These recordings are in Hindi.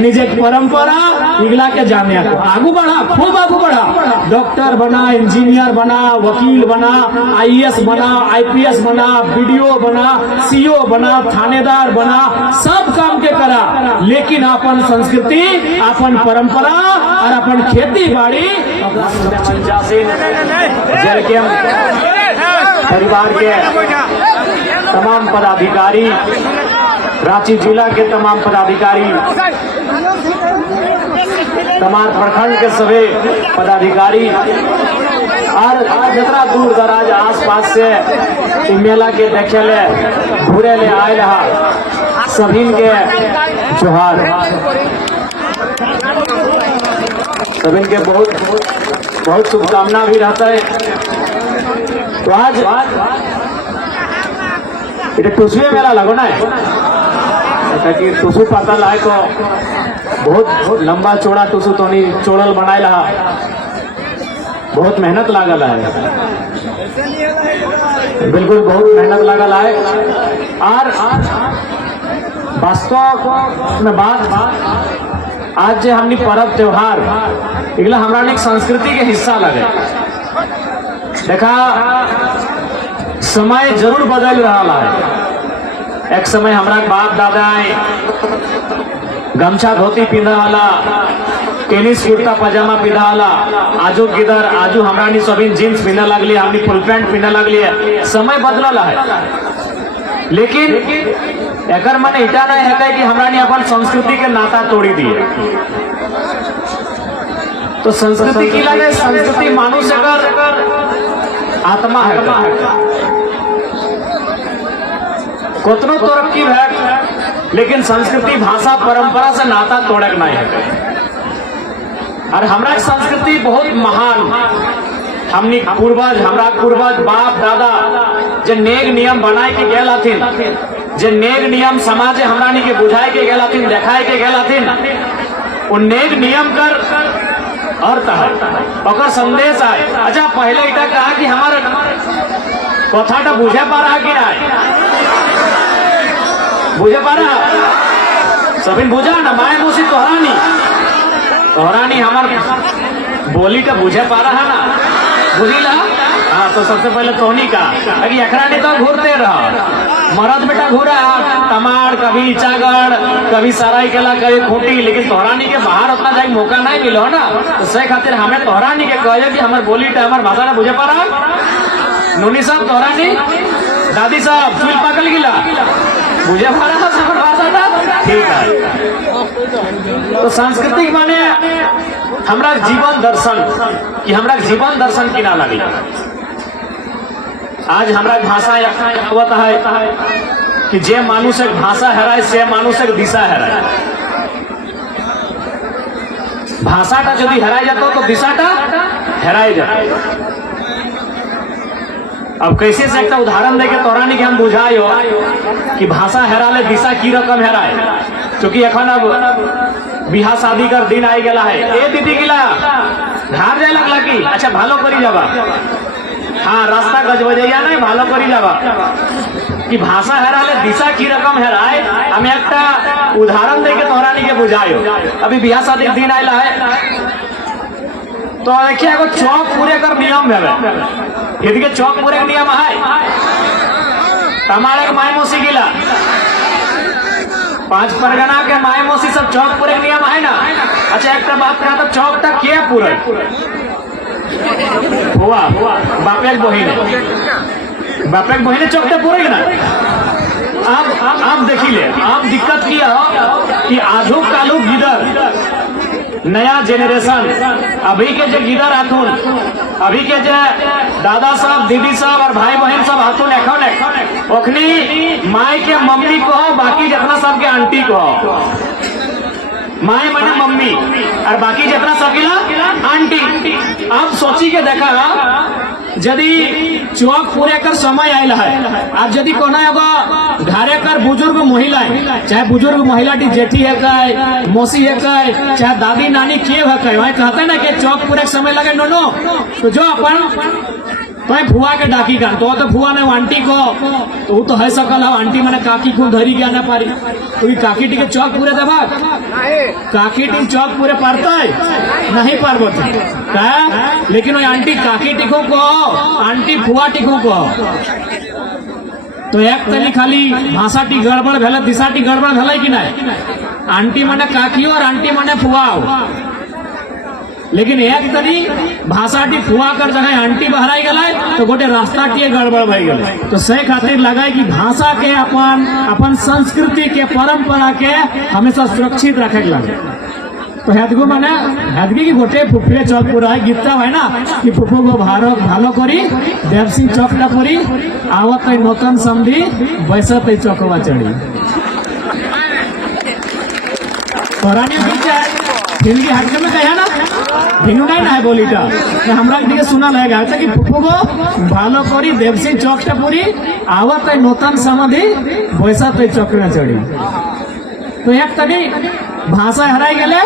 निजे परंपरा इगला के जाने आगू बढ़ा, खूब आगू बढ़ा, डॉक्टर बना, इंजीनियर बना, वकील बना, आईएएस बना, आईपीएस बना, बीडीओ बना, सीओ बना, थानेदार बना, सब काम के करा, लेकिन अपन संस्कृति, अपन परंपरा और अपन खेती बाड़ी जल के परिवार के तमाम पदाधिकारी, रांची जिला के तमाम पदाधिकारी, तमाम प्रखंड के सभी पदाधिकारी और जितना दूर दराज आस पास से मेला के देखे ले घूरे ले आए रहा, सभी के जोहार, सभी के बहुत बहुत शुभकामना भी रहता है। तो आज এটা টুসুয়ে মেলা লাগো না, এটা কি টুসু পাতাল है तो बहुत लंबा चौड़ा टुसु तो नहीं चौड़ल बनाए रहा, बहुत मेहनत लागल है, बिल्कुल बहुत मेहनत लागल है। और वास्तव में बात आज जो हमनी पर्व त्योहार इगला हमरा संस्कृति के हिस्सा लगे। देखा समय जरूर बदल रहा है। एक समय हमारा बाप दादा गमछा धोती पिंधा वाला, टेनिस कुर्ता पजामा पिंधा वाला, आजू किधर आजू हमारा सभी जीन्स पिंधा लगली, हमनी फुल पैंट पिंधा लगली है। समय बदलल है, लेकिन एकर मन इटा नहीं है कि हमारा अपन संस्कृति के नाता तोड़ी दिए। तो संस्कृति की लगे, संस्कृति मानुष आत्मा है, कोतनो तरक्की है, लेकिन संस्कृति भाषा परंपरा से नाता तोड़क नहीं है। और हमारा संस्कृति बहुत महान, हमनी पूर्वज, हमारा पूर्वज बाप दादा जो नेग नियम बनाए के गेल हथिन, जो नेग नियम समाज हमरानी के बुझाए के गेल हथिन, देखाए के गेल हथिन, वो नेग नियम कर अर्थ है, और संदेश है। अच्छा पहले इटा कहा कि हमारे कथाटा बुझे पा रहा कि बुझे पा रहा, सभी बुझा ना, माए मुसी तोहरानी हमार बोली का बुझे पा रहा ना, बुझिला। हाँ तो सबसे पहले तोहनी का अभी अखरानी तो घूरते रहा, मरद बेटा घूरा टमाड़, कभी इचागढ़, कभी सरायकेला, कभी खूंटी, लेकिन तोहरानी के बाहर उतना जाए मौका नहीं मिलो ना। तो सही खातिर हमें तोहरानी के कहे कि हमारे बोली हमारे भाषा ना बुझे पा रहा। नूनी साहब तोहरानी, दादी साहब चुल पकल गिला, बुझे पा रहा हमारे भाषा था, ठीक है। तो सांस्कृतिक माने हमारा जीवन दर्शन कि हमारा जीवन दर्शन की ना लगी। आज हमारा भाषा होता है कि जे मानुष एक भाषा हेराए से मानुष एक दिशा हेराए। भाषाटा यदि हेराए जाता तो दिशाटा हेराए जाता। अब कैसे से एक उदाहरण देके तोरानी के हम बुझाए हो कि भाषा हेराले दिशा की रकम हेराए, क्योंकि एखन अब बिहा शादी कर दिन आई गला है। ए दीदी गिला घर जाए लगला की, अच्छा भालो करी जावा, हाँ रास्ता गज बजैया नहीं भालो करी जावा कि भाषा हेराले दिशा की रकम हेराए। हमें एक उदाहरण देके तोरानी के बुझाए हो। अभी बिहा शादी दिन आयला है तो देखिए एगो चौक पूरे कर नियम है, यदि के चौक पूरे नियम है हमारे माए मौसी गिला 5 परगना के माए मौसी सब चौक पूरे नियम है ना। अच्छा एक बात कहा तो चौक तक क्या पूरे हुआ बापे बहिने चौक तक पूरे ना। आप देखी ले, आप दिक्कत किया कि आधुक कालू गिदर नया जेनरेशन अभी के जो गिदर आथुन, अभी के जो दादा साहब दीदी साहब और भाई बहन सब आथुन एखन ओखनी माई के मम्मी कहो, बाकी जितना सबके आंटी कहो। माए माने मम्मी और बाकी जितना सबके आंटी। आप सोची के देखा यदि चौक पूरे कर समय आयल है, आज यदि कोना एगो घरे कर बुजुर्ग महिला है, चाहे बुजुर्ग महिला टी जेठी है काय, मौसी है काय, चाहे दादी नानी के है काय, वही कहते ना कि चौक पूरे समय लगे नो तो जो अपन तो फुआ के डाकी का तो फुआ ने आंटी को तो वो तो है सकल है आंटी मैंने काकी को धरी गया ना पारी तो काकी टी के चौक पूरे दबा काकी टी चौक पूरे पारता है नहीं पार्वत का लेकिन वो आंटी काकी टिको को आंटी फुआ टिको को तो एक तनी खाली भाषा टी गड़बड़ भेल दिशा टी गड़बड़ भेल कि नहीं आंटी माने काकियो और आंटी माने फुआ लेकिन एक तनी भाषा टी फुआ कर जगह आंटी बहराई गए तो गोटे रास्ता टी गड़बड़ भई गए तो से खातिर लगा कि भाषा के अपन संस्कृति के परंपरा के हमेशा सुरक्षित रखे के लगे तो हेदगु माने हेदगी की गोटे फुफे चौक पूरा है गीता है ना कि फुफो को भालो करी देवसिंह चौक टा पूरी आवत नूतन समझी बैसत चौकवा चढ़ी तोरानी हिंदी हक में कहा ना भिनु नहीं ना है बोली का हमरा दिखे सुना लगेगा कि फुफो को भालो करी देवसिंह चौक टा पूरी आवत नूतन समझी बैसत चौकवा चढ़ी तो एक तनी भाषा हराई गले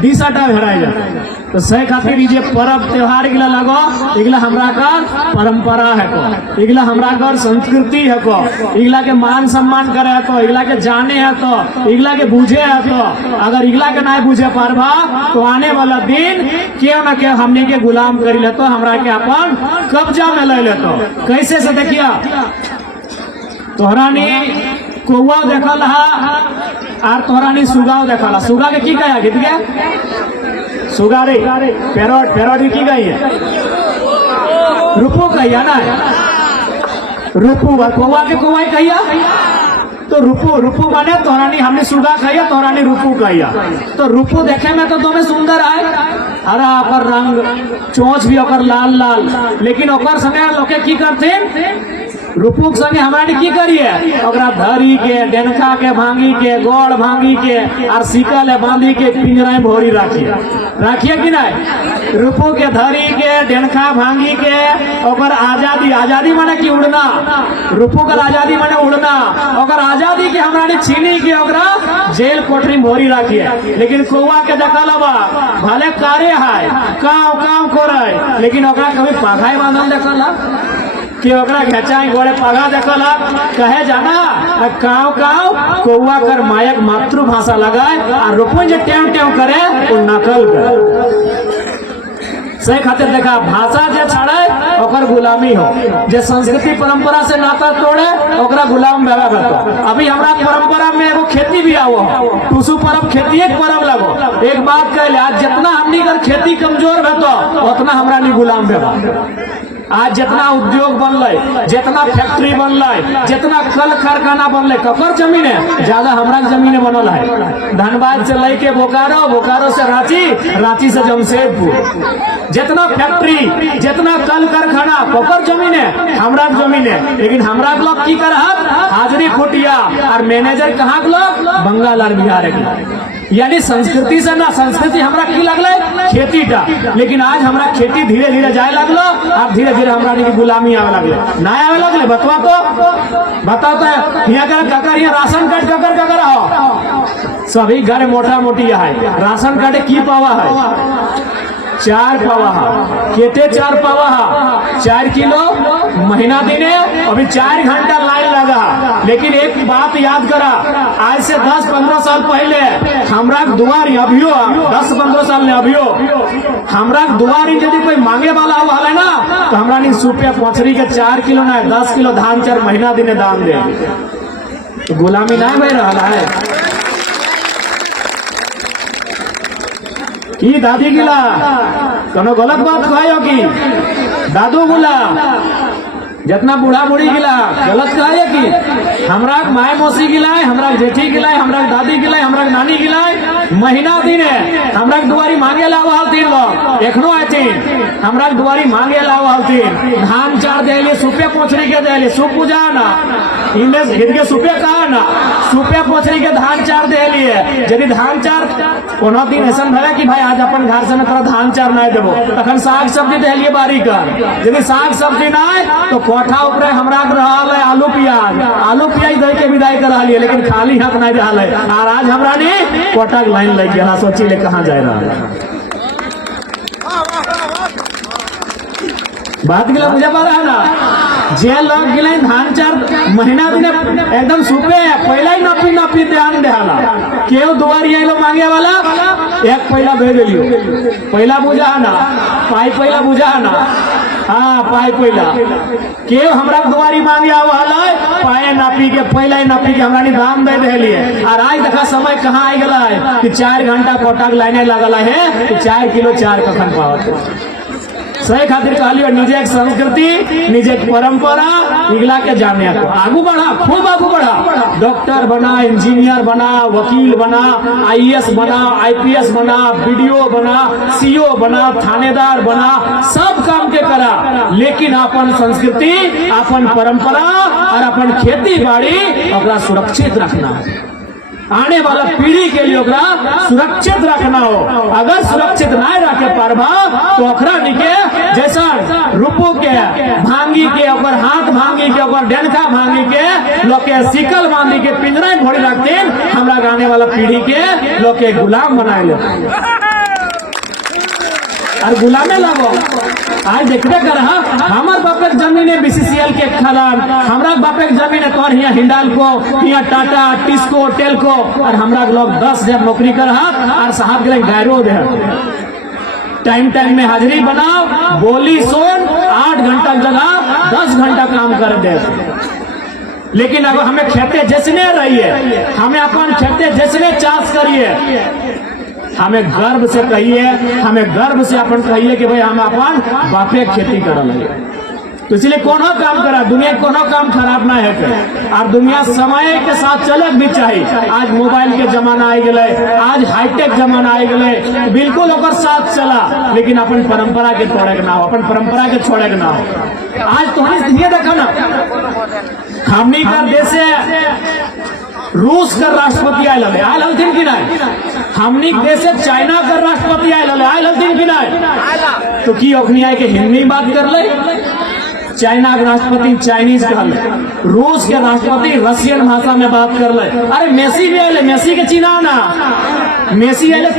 दिशाटा हराई जाए तो सही खातिर जे पर्व त्योहार इगला लगो इगला हमरा कर परंपरा है को इगला हमरा कर संस्कृति है को इगला के मान सम्मान करे है तो इगला के जाने है तो इगला के बुझे है तो अगर इगला के नहीं बुझे पारबा तो आने वाला दिन क्यों न क्यों हमने के गुलाम करी ले तो हमरा के अपन कब्जा में ले ले तो कैसे से देखिया तोहरानी कौआ देखल है और तोहरानी सुगाव देखल है सुगा के की कहा गीत गया सुगा रे पेरोट की गई है रूपो कहिया ना रूपू कौआ के कौआ कहिया तो रूपू माने तोहरानी हमने सुगा कहिया तोहरानी रूपू कहिया तो रूपू देखे में तो तुम्हें सुंदर है हरा ओकर रंग चोंच भी ओकर लाल लाल लेकिन ओकर संगे लोके की करते रूपुक संगे हमारे की करिए ओकरा धरी के डेनका के भांगी के गोड़ भांगी के और सिकल बांधी के पिंजरा में भोरी राखिए कि नहीं रूपू के धरी के डेनका भांगी के ओकर आजादी माने की उड़ना रूपू का आजादी माने उड़ना ओकर आजादी के हमारे छीनी के ओकरा जेल कोठरी में भोरी राखिए लेकिन कौआ के देखल बा भले कार्य है काव करे लेकिन ओकरा कभी पाघाई बांधल देखल कि ओकरा घेचाई गोड़े पगा देखल कहे जाना काव कौआ कर मायक मातृभाषा लगाए और रोपन जो टेव करे वो नकल करे सही खातिर देखा भाषा जे छाड़े ओकर गुलामी हो जे संस्कृति परंपरा से नाता तोड़े ओकरा गुलाम बेवा करतो अभी हमरा परंपरा में एगो खेती भी आवो टूसू पर्व खेती एक पर्व लगो एक बात कहले आज जितना हमनी कर खेती कमजोर भेतो उतना हमरा नी गुलाम बेवा आज जितना उद्योग बनल जितना फैक्ट्री बनल जितना कल कारखाना बनल ककर जमीन है ज्यादा हमरा जमीन बनल है धनबाद से लेके बोकारो से रांची से जमशेदपुर जितना फैक्ट्री जितना कल कारखाना ककर जमीन है हमरा जमीन है लेकिन हमरा लोग की कर हाजरी खुटिया और मैनेजर कहाँ के लोग बंगाल और बिहार के यानी संस्कृति से ना संस्कृति हमरा की लगले खेती टा लेकिन आज हमरा खेती धीरे धीरे जाए लगलो और धीरे धीरे हमरा की गुलामी आवे लगले ना आवे लगले बताओ तो यहाँ का यहाँ राशन कार्ड ककर हो सभी घर मोटा मोटी है राशन कार्ड की पावा है 4 पावा केते 4 पावा 4 किलो महीना दिने अभी 4 घंटा लाइन लगा लेकिन एक बात याद करा आज से 10-15 साल पहले हमरा दुआरी अभियो 10-15 साल ने अभियो हमरा दुआरी यदि कोई मांगे वाला हुआ है ना तो हमरा नहीं सुपे पछरी के 4 किलो ना 10 किलो धान 4 महीना दिने दाम दे तो गुलामी ना बह रहा है की दादी गिला कोनो गलत बात कहो की दादू बोला जितना बूढ़ा बूढ़ी गिला गलत कहे कि हमरा माय मौसी गिलाए हमरा जेठी गिलाए हमरा दादी गिलाए हमरा नानी गिलाए महीना दिन है हमरा दुआरी मांगे लावा हलतीन लोग एखनो आतीन हमरा दुआरी मांगे लावा हलतीन धान चार देले सुपे पोछरी के देले सुप पूजा ना इमे गिद के सुपे कहा ना सुपे पोछरी के धान चार देलिए यदि धान चार कोनो दिन ऐसा भले कि भाई आज अपन घर से न तोरा धान चार नहीं देबो तखन साग सब्जी देलिए बारी कर यदि साग सब्जी नहीं तो कोठा ऊपर हमरा रहल है आलू प्याज दे के विदाई कर रही है लेकिन खाली हाथ नहीं रहल है और आज हमरा ने कोठा के लाइन लग गया सोची ले कहाँ जाए रहा बात गिला मुझे पता है ना, जे लोग गिले धान 4 महीना दिन एकदम सुपे पहला ही नपी नपी ध्यान देहाला केव दुआरी आइलो मांगे वाला एक पहला दे दिलियो पहला बुझा ना पाई पहला बुझा ना हाँ पाई पहला केव हमरा दुआरी मांगे वाला पाए नापी के पहला ही नापी के हमरा दाम दे दिलिए। और आज देखा समय कहाँ आई गला है कि 4 घंटा कोटा लाइने लगल है कि 4 किलो 4 कखन पावत सही खातिर कहलियो निजे एक संस्कृति निजे एक परंपरा इगला के जाने को आगू बढ़ा खूब आगू बढ़ा डॉक्टर बना इंजीनियर बना वकील बना आईएएस बना आईपीएस बना बीडीओ बना सीओ बना थानेदार बना सब काम के करा लेकिन अपन संस्कृति अपन परंपरा और अपन खेती बाड़ी ओकरा सुरक्षित रखना आने वाला पीढ़ी के लिए सुरक्षित रखना हो। अगर सुरक्षित ना रखे पारबा तो अखरा निके जैसा रूपो के भांगी के ऊपर हाथ भांगी के ऊपर डंका भांगी के लोग के सिकल बांधी के पिंजरा घोड़ी रखते हमरा गाने वाला पीढ़ी के लोग के गुलाम बनाए ले और गुलामे लगो। आज देखबे कर हमार बापेक जमीन है बीसीसीएल के खदान हमरा बापेक जमीन है तोर हिया हिंडाल्को हिया टाटा टिस्को टेल्को और हमरा लोग 10,000 नौकरी कर और साहब के गायरो दे टाइम टाइम में हाजिरी बनाओ बोली सुन 8 घंटा जगह 10 घंटा काम कर दे। लेकिन अगर हमें खेते जैसने रहिए हमें अपन खेते जैसने चाष करिए हमें गर्व से कहिए हमें गर्व से अपन कहिए कि भाई हम अपन बापे खेती कर लगे। तो इसलिए कोनो काम करा दुनिया कोनो काम खराब ना है और दुनिया समय के साथ चलक भी चाहिए। आज मोबाइल के जमाना आ गए आज हाईटेक जमाना आ गए बिल्कुल ओकर साथ चला लेकिन अपन परंपरा के तोड़े के ना हो अपन परंपरा के छोड़े के ना हो। आज तो हम देखा ना हमनी का देश रूस का राष्ट्रपति आयल हलथिन कि नहीं हमनी देश चाइना का राष्ट्रपति आयल हलथिन कि नहीं तो की अखनी आए के हिंदी बात कर ले चाइना के राष्ट्रपति चाइनीज कहल रूस के राष्ट्रपति रशियन भाषा में बात कर ले। अरे मेसी भी आये मेसी के चिन्हा ना मेसी आये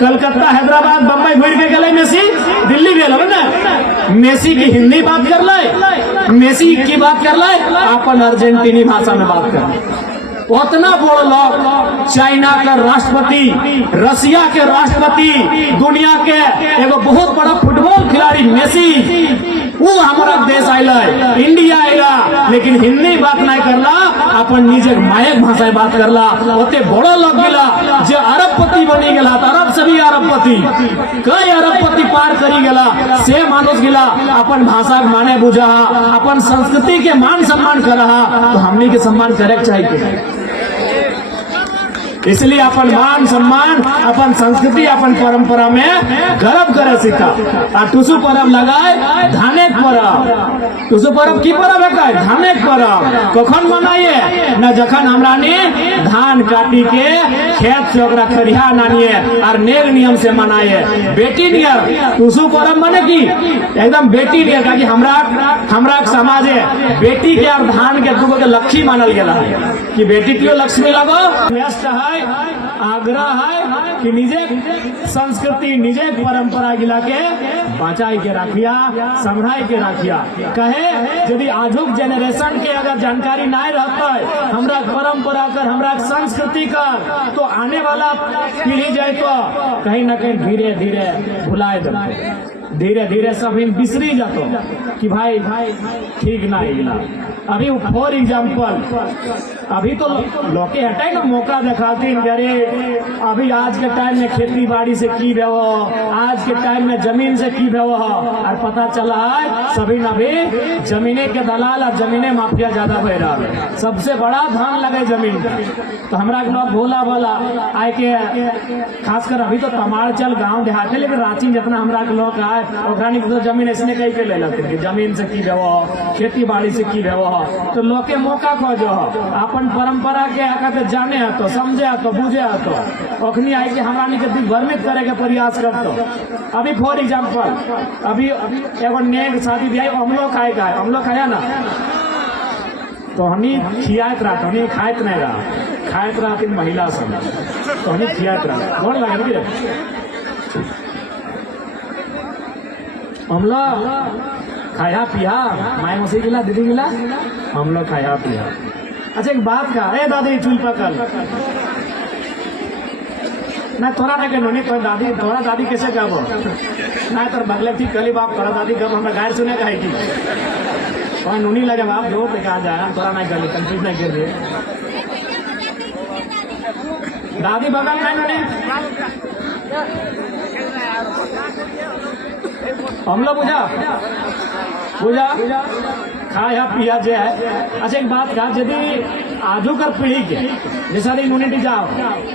कलकत्ता हैदराबाद बम्बई घूर के गए मेसी दिल्ली गए ना मेसी की हिंदी बात कर ले मेसी की बात कर ले अपन अर्जेंटीनी भाषा में बात कर ले। उतना बड़ा लोग चाइना का राष्ट्रपति रसिया के राष्ट्रपति दुनिया के एगो बहुत बड़ा फुटबॉल खिलाड़ी मेसी वो हमारा देश आयला इंडिया आयला लेकिन हिंदी बात नहीं करला अपन निजे मायक भाषा बात करला ओते बड़ो लोग गिला जो अरबपति बनी गला अरब से भी अरबपति कई अरबपति पार करी गला से मानुष गिला अपन भाषा के माने बुझा अपन संस्कृति के मान सम्मान कर रहा तो हमने के सम्मान करे चाहिए। इसलिए अपन मान सम्मान अपन संस्कृति अपन परंपरा में गर्व करे सीखा। और टुसु परब लगाए धानेक परब टुसु परब की परब है धानेक परब कखन मनाइए न जखन हमरा ने धान काटी के खेत से ओकरा खरिया नानिए और नेग नियम से मनाइए बेटी नियर टुसु परब माने की एकदम बेटी नियर ताकि हमरा समाज है बेटी के और धान के दुगो के लक्ष्मी मानल गया कि बेटी क्यों लक्ष्मी लगो व्यस्त है आग्रह है कि निजे संस्कृति निजे परंपरा गिला के बचाई के रखिया संभाई के रखिया। कहे यदि आधुनिक जेनरेशन के अगर जानकारी नहीं रहता है हमरा परंपरा कर हमरा संस्कृति कर तो आने वाला पीढ़ी जाए तो कहीं न कहीं धीरे धीरे भुलाए जाते धीरे धीरे सब बिसरी जातो कि भाई ठीक ना हिला। अभी फॉर एग्जाम्पल अभी तो लोके हटाए ना मौका दिखाती अरे अभी आज के टाइम में खेती बाड़ी से की व्यव आज के टाइम में जमीन से की व्यव और पता चला है सभी नभी जमीने के दलाल और जमीने माफिया ज्यादा बह रहा है सबसे बड़ा धान लगे जमीन का। तो हमरा लोग भोला भोला आए के खासकर अभी तो तमाड़चल गांव देहात है लेकिन रांची जितना हमरा लोग आए तो जमीन ऐसने कहीं पे ले लेते जमीन से की व्यव खेती बाड़ी से की व्यव तो लोग के मौका खोजो अपन परंपरा के कहते जाने तो समझे तो बुझे तो अखनी आई के हमरा के दिग्भ्रमित करे के प्रयास करते। अभी फॉर एग्जाम्पल अभी एगो नेक शादी ब्याह अमलो खाया ना तो हमें खियात रहा हमें खायत नहीं रहा खायत रहा थी महिला सब तो हमें खियात रहा कौन लगे हमला खाया पिया माए मौसी गिला दीदी गिला हम लोग खाया पिया। अच्छा एक बात का ए दादी चुल पकल ना तोरा ना के नोनी तो दादी तोरा दादी कैसे कहबो ना तोर बगले ठीक कली बाप तोरा दादी कब हमरा गायर सुने का है की और नोनी लगे बाप जो पे कहा जा तोरा ना गली कंफ्यूज नहीं कर रही दादी बगल में नोनी हम लोग बुझा खाया पिया जे है। अच्छा एक बात का यदि आजू कर पीढ़ी के जैसा इम्यूनिटी जाओ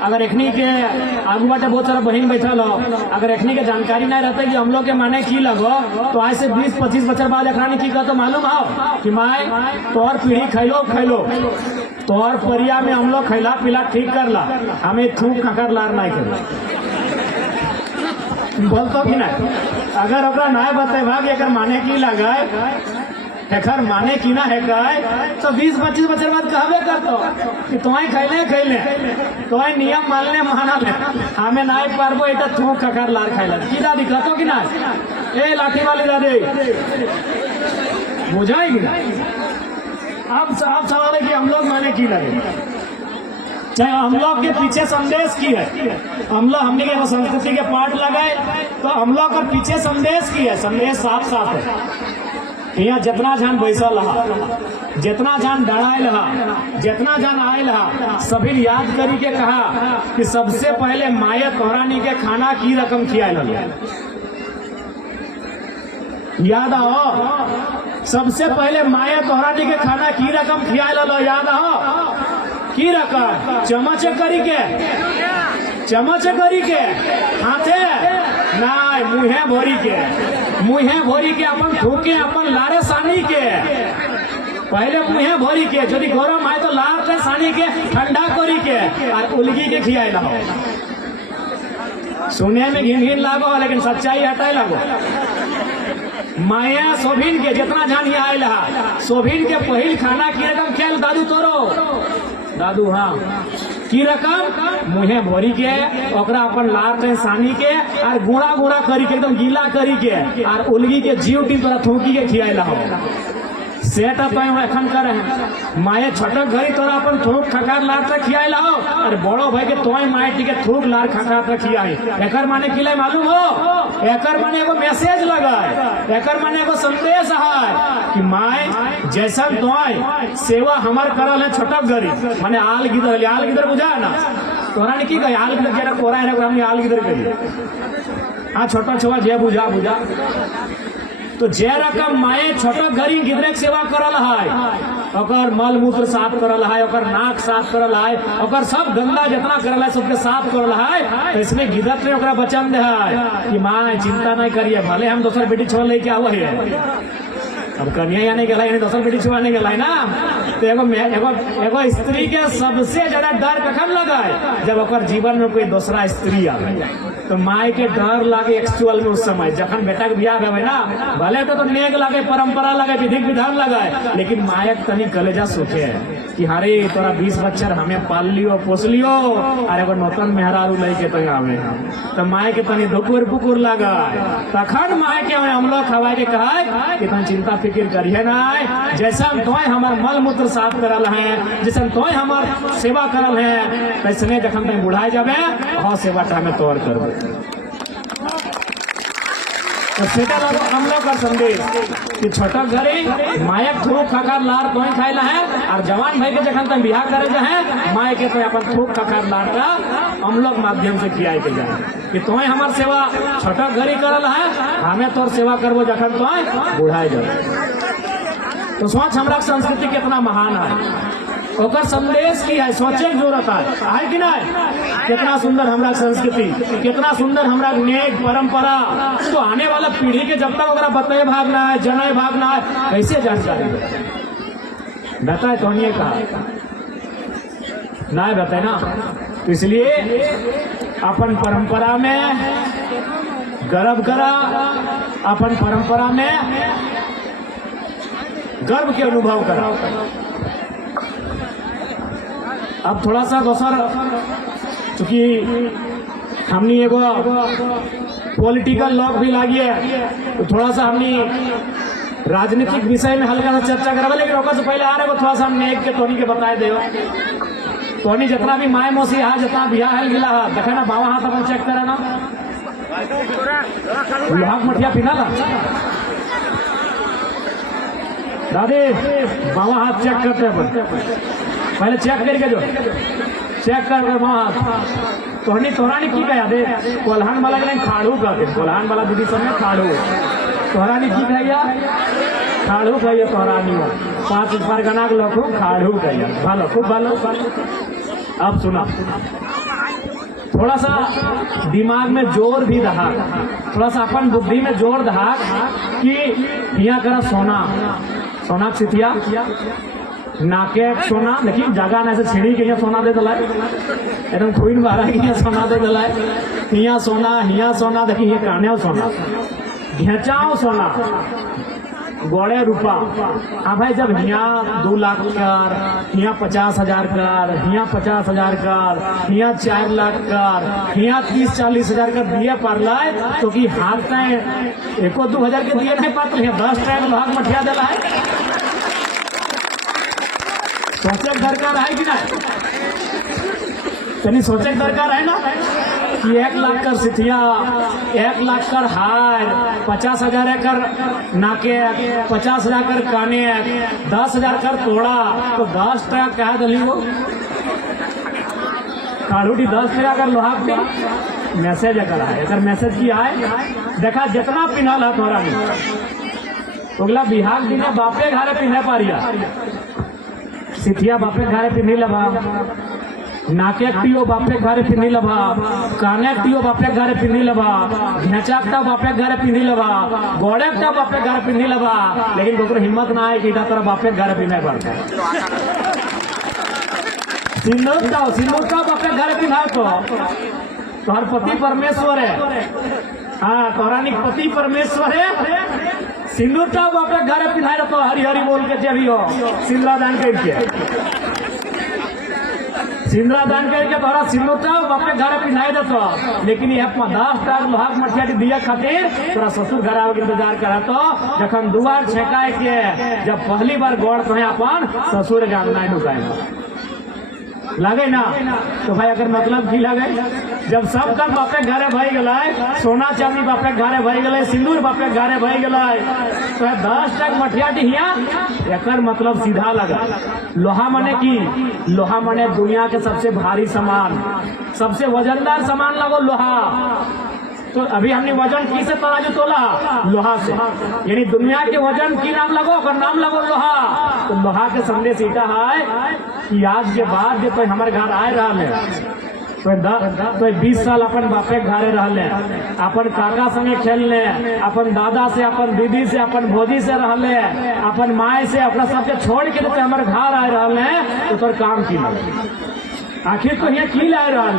अगर एखनी के आगू बाटे बहुत सारा बहन बैठल हो अगर एखनी के जानकारी नहीं रहता कि हम लोग के माने की लगो तो आज से 20-25 बच्चर बाद अखरानी की कहते मालूम हो कि माए तोहर पीढ़ी खैलो तोहर परिया में हम लोग खैला पीला ठीक कर ला हमें थूक खकर लार नहीं कर बोलतो कि नहीं अगर ओकरा नहीं बते भाग एक माने की लगाए एकर माने की ना है तो 20-25 बच्चर बाद कहबे करतो कि तुम्हें खैले तुम्हें नियम मानने माना ले हमें नहीं पारबो इटा थूक खकर लार खैला की दादी कहतो कि ना ए लाठी वाली दादी बुझाएगी ना अब सवाल है कि हम लोग माने की लगे चाहे हम लोग के पीछे संदेश की है हम लोग हमने के संस्कृति के पाठ लगाए तो हम लोग का पीछे संदेश की है संदेश साफ है यहाँ जितना जान बैसल रहा जितना जान डरायल रहा जितना जान आयल रहा सभी याद करी के कहा कि सबसे पहले माये तोहरानी के खाना की रकम खियाल याद आओ सबसे पहले माये तोहरानी के खाना की रकम खियाल याद आओ की रकम चमच करी के हाथे नाय मुहे भोरी के अपन ठोके अपन लारे सानी के पहले मुहे भोरी के यदि गरम है तो लार के सानी के ठंडा करी के और उलगी के खियाए ला सुने में घिन लागो लेकिन सच्चाई हटाए लागो माया सोभिन के जितना जान आयल सोभिन के पहिल खाना की रकम खेल दादू हाँ की रकम मुहे भरी के ओकरा अपन लार के सानी के और गुड़ा करी के एकदम गीला करी के और उलगी के जीव टीम तोरा थूकी के खियाला हो सेटा तो एखन करे हैं माये छोटक घरी तोरा अपन थूक खकार लार तक खियाला हो और बड़ो भाई के तोय माये टी के थूक लार खकार तक खियाई एकर माने किले मालूम हो एकर माने एगो मैसेज लगाए एकर माने एगो संदेश है कि माय जैसा तोय सेवा हमार करल है छोटक घरी माने आल गिदर बुझा ना तोरा ने की कहे आल गिदर जेरा कोरा है हमने आल गिदर कही हाँ छोटा छुआ जे बुझा तो जे रकम माए छोटा घरी गिदरे के सेवा करल है ओकर मल मूत्र साफ करल है ओकर नाक साफ करल है ओकर सब गंदा जितना करल है सबके साफ करल है तो इसमें गिदर ने ओकरा वचन दे है कि माँ चिंता नहीं करिए भले हम दोसर बेटी छोड़ लेके आवा है अब कन्या या नहीं गला यानी दोसर बेटी छुआ नहीं गला ना तो एगो स्त्री के सबसे ज्यादा डर कखन लगा है जब ओकर जीवन में कोई दूसरा स्त्री आवे तो माई के डर लागे एक्चुअल में उस समय जखन बेटा के बियाह है ना भले तो नेक लागे परंपरा लगे विधिक विधान लगे लेकिन मायक तनी कलेजा सूखे कि हरे तोरा 20 बच्चर हमें पाल लियो पोस लियो और एगो नौतन मेहरारू लेके तो आवे तो माय के तनी धुकुर लगा तखन माय के हम लोग खवाए के कहा कि तन चिंता फिक्र करिए ना जैसा तोय हमार मल मूत्र साफ करल है जैसे तोय हमार सेवा करल है वैसने जखन तक बुढ़ाए जाबे हाँ सेवा हमें तोड़ करबे तो सेटा लगो हम लोग का संदेश कि छोटा घरे मायक थूक खकार लार तोय खाइला है और जवान भाई के जखन तक बियाह करे जा है माय के तो अपन थूक खकार लार का हम लोग माध्यम से खियाए के जाए कि तोय हमार सेवा छोटा घरे करल है हमें तोर सेवा करबो जखन तोय बुढ़ाए जाए तो सोच हमारा संस्कृति कितना महान है ओकर संदेश की है सोचे की जरूरत है कि नहीं कितना सुंदर हमारा संस्कृति कितना सुंदर हमारा नेक परंपरा तो आने वाला पीढ़ी के जब तक ओकरा बताए भागना है जनाए भागना है कैसे जानकारी बताए तो नहीं कहा ना बताए ना तो इसलिए अपन परंपरा में गर्व करा अपन परंपरा में गर्व के अनुभव करा। अब थोड़ा सा दोसर चूंकि हमनी एगो पॉलिटिकल लॉक भी लागिए तो थोड़ा सा हमनी राजनीतिक विषय में हल्का सा चर्चा करवा, लेकिन ओकर से पहले आ रहे थोड़ा सा हमने एक के तोनी के बताए दे। तोनी जितना भी माय मौसी है, जितना बियाह है गिला है, देखे ना बाबा हाथ अपन चेक करे ना, लोहाक मठिया पीना ला दादी, बाबा हाथ चेक करते हैं पहले चेक करके जो चेक कर बाबा हाथ। तोहरा ने की कहा दे कोल्हान वाला के खाड़ू कहते, कोल्हान वाला दीदी सब में खाड़ू, तोहरा ने की कहिया खाड़ू कहिए, तोहरा नहीं 5 परगना के लोग खाड़ू कहिए, भालो खूब भालो। अब सुना, थोड़ा सा दिमाग में जोर भी रहा, थोड़ा सा अपन बुद्धि में जोर रहा कि यहाँ करा सोना सोना सिथिया नाके सोना, लेकिन जगह ना से छिड़ी के सोना दे दिलाए, एकदम खून बारा के सोना दे दिलाए, हिया सोना देखिए काने सोना घेचाओ सोना गोड़े रूपा। हाँ भाई, जब यहाँ 2 लाख कर, यहाँ 50,000 कर, यहाँ 50,000 कर, यहाँ 4 लाख कर, यहाँ 30-40 हजार कर दिए पर लाए, तो कि हाथ में 1-2 हजार के दिए नहीं पाते, 10 टाइम भाग मठिया दिला है। सोचे दरकार है कि नहीं, तनी सोचे दरकार है ना कि 1 लाख कर सिथिया, 1 लाख कर हार, 50,000 कर नाके, 50,000 कर काने, 10,000 कर तोड़ा, तो 10 टका कहा दली वो कालूटी 10 टका कर लोहा पे मैसेज अगर है, अगर मैसेज की आए देखा जितना पिनल है तोरा में, अगला बिहार दिन बापे घरे पिन्हे पारिया, सिथिया बापे घरे पिन्ही लबा, नाके टियो बापे घरे पिन्ही लबा, काने टियो बापे घरे पिन्ही लबा, घेचाकटा बापे घरे पिन्ही लबा, गोड़ेकटा बापे घरे पिन्ही लबा, लेकिन कोकरो हिम्मत ना है कि इधर तरह बापे घरे पिन्हे पड़ता। सिंदूरटा बापे घरे पिन्हा तो तोहर पति परमेश्वर है, हाँ तोहरानी पति परमेश्वर है, सिंदूरटा बापे घरे पिन्हा तो हरी हरी बोल के जब हो सिंदूरा दान करके, सिंदूरा दान करके तोहरा सिंदूरटा बापे घरे पिन्हाई देतो, लेकिन यह 10 टाक लोहाक मठिया के दिया खातिर तोरा ससुर घर आवे के इंतजार करा, तो जखन दुआर छेकाए के जब पहली बार गौड़ तो अपन ससुर के अंगना ढुकाए लगे ना, तो भाई अगर मतलब की लगे, जब सब कर बापे घरे भई गलाय, सोना चांदी बापे घरे भई गलाय, सिंदूर बापे घरे भई गलाय, तो 10 टक मठिया डिहिया, एकर मतलब सीधा लगा लोहा मने की, लोहा मने दुनिया के सबसे भारी सामान, सबसे वजनदार सामान लगो लोहा। तो अभी हमने वजन की से तराजू तोला लोहा से, यानी दुनिया के वजन की नाम लगो, अगर नाम लगो लोहा, तो लोहा के संदेश इटा है कि आज के बाद जो कोई हमारे घर आए रहा है तो 20 साल अपन बापे घरे रहले, अपन काका संगे खेलने, अपन दादा से, अपन दीदी से, अपन भौजी से रहले, अपन माए से, अपना सबके छोड़ के तो हमारे घर आए रहले, तो तोर काम की लगे आखिर तो यहाँ की लाए रहा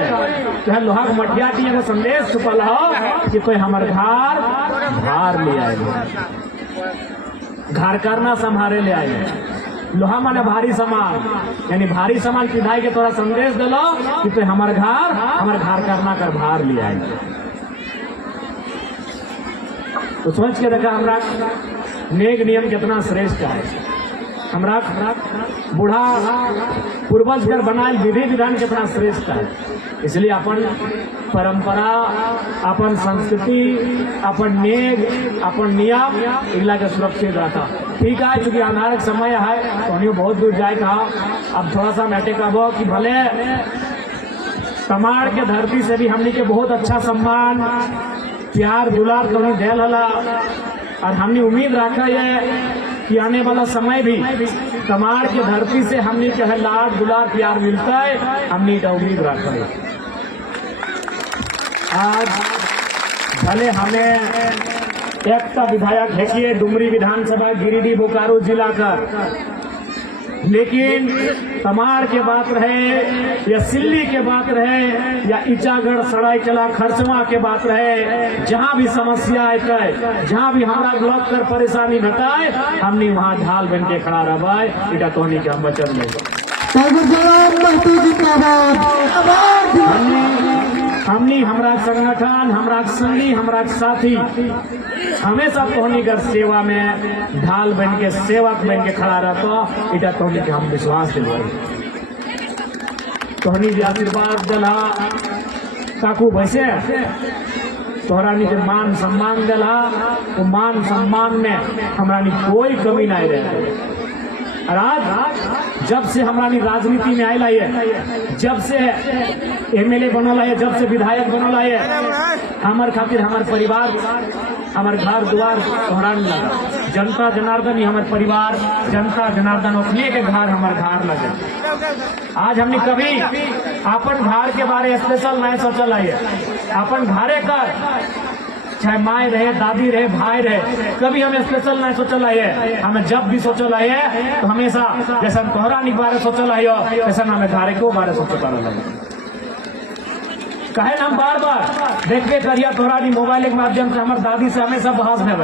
है, लोहा के मठिया का संदेश छुपल हो कि कोई हमारे घर भार ले आए, घर करना संभारे ले आए, लोहा माने भारी सामान, यानी भारी सामान पिधाई के तोरा संदेश दिलो कि तो हमारे घर करना कर भार ले आए। तो सोच के देखा हमरा नेक नियम कितना श्रेष्ठ है, हमरा बूढ़ा पूर्वज कर बनाए विधि विधान कितना श्रेष्ठ है। इसलिए अपन परंपरा, अपन संस्कृति, अपन नेग, अपन नियम इला के सुरक्षित रखा। ठीक है, चूंकि अंधार समय है तो हमें बहुत दूर जाए कहा, अब थोड़ा सा मैटे कहबो कि भले तमाड़ के धरती से भी हमने के बहुत अच्छा सम्मान प्यार दुलार तो दिल हला, और हमने उम्मीद रखा है कि आने वाला समय भी तमाड़ के धरती से हमने के लाड दुलार प्यार मिलता है, हमने का उम्मीद रखा है। आज भले हमें एकता विधायक है कि डुमरी विधानसभा गिरिडीह बोकारो जिला का, लेकिन तमाड़ के बात रहे या सिल्ली के बात रहे या इचागढ़ सरायकला खरचवा के बात रहे, जहाँ भी समस्या है, जहाँ भी हमारा ब्लॉक कर परेशानी हटाए, हमने वहाँ ढाल बन के खड़ा रहा, इटा तोहनी के हम वचन देंगे। हमनी हमरा संगठन, हमरा संगी, हमरा साथी हमेशा तोहनी कर सेवा में ढाल बन के, सेवक बन के खड़ा रहता। इटा तोहनी के हम विश्वास दिलवाई। तोहनी जे आशीर्वाद दिला काकू वैसे तोहरा के मान सम्मान दिला, तो मान सम्मान में हमरा कोई कमी नहीं रहे। और आज जब से हमारा राजनीति में आयल है, जब से एमएलए बनल है, जब से विधायक बनल है, हमार खातिर हमार परिवार, हमार घर द्वार तोहरा लगा। जनता जनार्दन ही हमार परिवार, जनता जनार्दन अपने के घर हमार घर लगे। आज हमने कभी अपन घर के बारे स्पेशल नहीं सोचल है। अपन घरे कर चाहे माए रहे, दादी रहे, भाई रहे, कभी हमें स्पेशल नहीं सोचल है। हमें जब भी सोचल है तो हमेशा जैसा तोहरा के बारे सोचल है वैसा हमें घरे को बारे सोचे पा रहा है। कहे हम बार बार देखबे करिया तोहरा मोबाइल के माध्यम से हमारे दादी से हमेशा बहस है।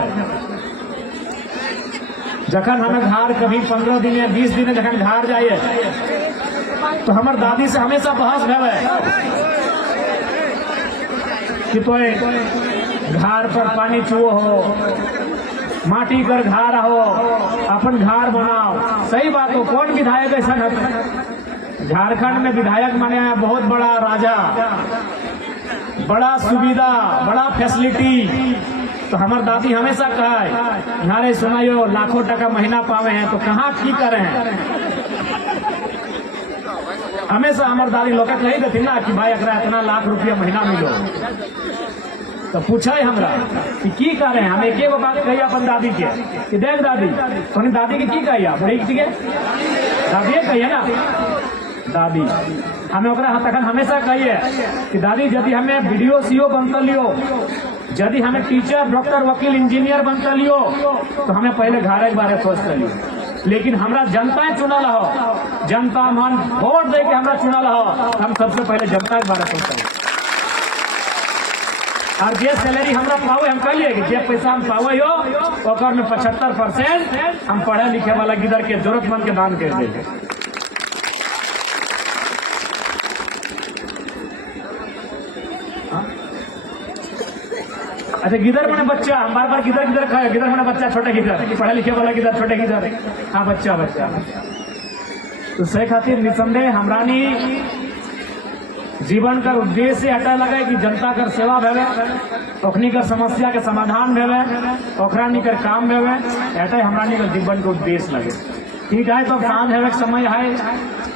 जखन हमें घर कभी 15 दिन या 20 दिन जखन घर जाइए तो हमारे दादी से हमेशा बहस है कि तो घर पर पानी छुओ हो, माटी कर घर हो, अपन घर बनाओ। सही बात हो। कौन विधायक ऐसा है? झारखंड में विधायक माने बहुत बड़ा राजा, बड़ा सुविधा, बड़ा फैसिलिटी। तो हमार दादी हमेशा कहा है नारे सुनाइयो लाखों टका महीना पावे हैं तो कहाँ की करे हैं। हमेशा हमार दादी लोग कही देती ना कि भाई अगर इतना लाख रुपया महीना मिलो तो पूछा हमरा कि करे हम एक बात कही अपन दादी के कि देख दादी तो दादी के की कहिए बड़ी के दादी कहिए ना दादी हमें तक हमेशा कहिए कि दादी यदि हमें वीडियो सीओ बनता लियो, यदि हमें टीचर, डॉक्टर, वकील, इंजीनियर बनता लियो तो हमें पहले घर के बारे सोचते लियो। लेकिन हमरा जनता चुनल हो, जनता मन वोट दे के हमरा चुनल हो, हम सबसे पहले जनता के बारे सोचते हैं। और जे सैलरी हमरा पावे हम कहिए कि जे पैसा हम पावे हो ओकर में 75% हम पढ़े लिखे वाला गिदर के जरूरतमंद के दान कर देंगे। अच्छा गिदर मैंने बच्चा हम बार बार गिदर गिदर खाए, गिदर मैंने बच्चा छोटे गिदर, पढ़े लिखे वाला गिदर, छोटे गिदर, हाँ बच्चा बच्चा। तो सही खातिर निसंदेह हमरानी जीवन का उद्देश्य हटा लगे कि जनता कर सेवा भेवे, ओखनी कर समस्या के समाधान भेवे, ओखरानी कर काम भेवे, ऐसा हमरानी का जीवन का उद्देश्य लगे। ठीक है तो सांझ है समय है,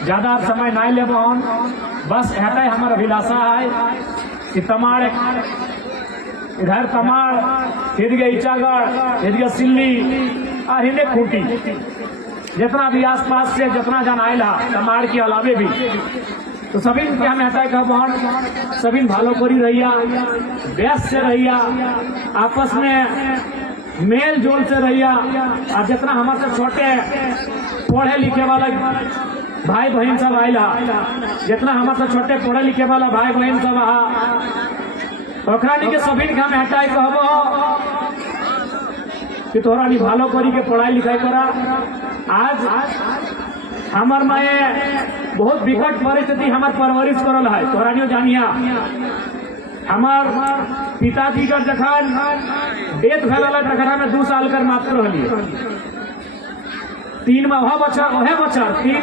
ज्यादा समय नहीं ले बस ऐसा हमारा अभिलाषा है कि तमाड़ इधर तमाड़ हिदगे ईचागढ़, हिदगे सिल्ली और हिंदे खूंटी जितना भी आसपास से जितना जन आयला तमाड़ के अलावे भी तो सभी के हमें हटाए कहा सभी भालो करी रहिया, व्यस्त से रहिया, आपस में मेल जोल से रहिया। और जितना हमारे छोटे पढ़े लिखे वाला भाई बहन सब आयला, जितना हमारे छोटे पढ़े लिखे वाला भाई बहन सब ओखरानी के सभी के हमें हटाए कहबो कि तोहरा भालो करी के पढ़ाई लिखाई करा। आज हमार माए बहुत विकट परिस्थिति हमार परवरिश करल है, तोहरानियो जानिया। हमार पिताजी का जखन डेथ भेल तखन हमें 2 साल कर मात्र रहलिए। 3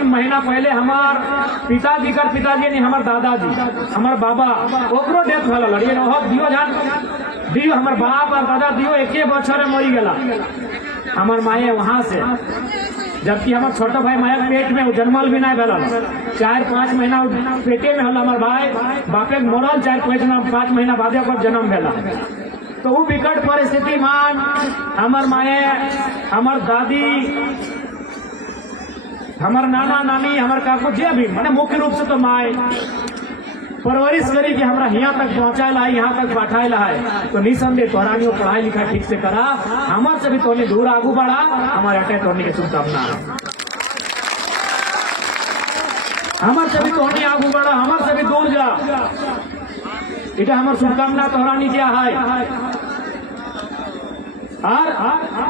महीना पहले हमार पिताजी का पिताजी नहीं हमार दादाजी, हमार बाबा ओकरो डेथ भेल। दियो हमार बाप और दादा दियो एके बछर मरी गला हमार माए वहां से। जबकि हमार छोटा भाई माया पेट में जन्मल भी नहीं भेल, 4-5 महीना पेटे में हल हमार भाई बापे मरल 4-5 महीना बाद जन्म भेला। तो वो विकट परिस्थिति मान हमार माए, हमार दादी, हमार नाना नानी, हमार काकू जे भी मैंने मुख्य रूप से तो माए परवरिश करी कि हमरा यहाँ तक पहुँचाला है, यहाँ तक बैठाला है। तो निसंदेह तोहरानियों पढ़ाई लिखाई ठीक से करा, हमार से भी तोहनी दूर आगू बढ़ा, हमारे अटे तोहनी के शुभकामना है। हमार से भी तोहनी आगू बढ़ा, हमार से भी दूर जा, इटा हमार शुभकामना तोहरानी क्या है। और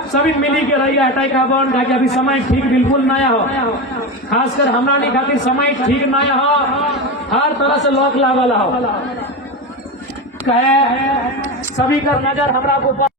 सभी मिली के रहिए हटाई का बन कि अभी समय ठीक बिल्कुल नया हो, खासकर हमरा नहीं खातिर समय ठीक नया हो, हर तरह से लोक लागल हो। कहे सभी कर नजर हमरा ऊपर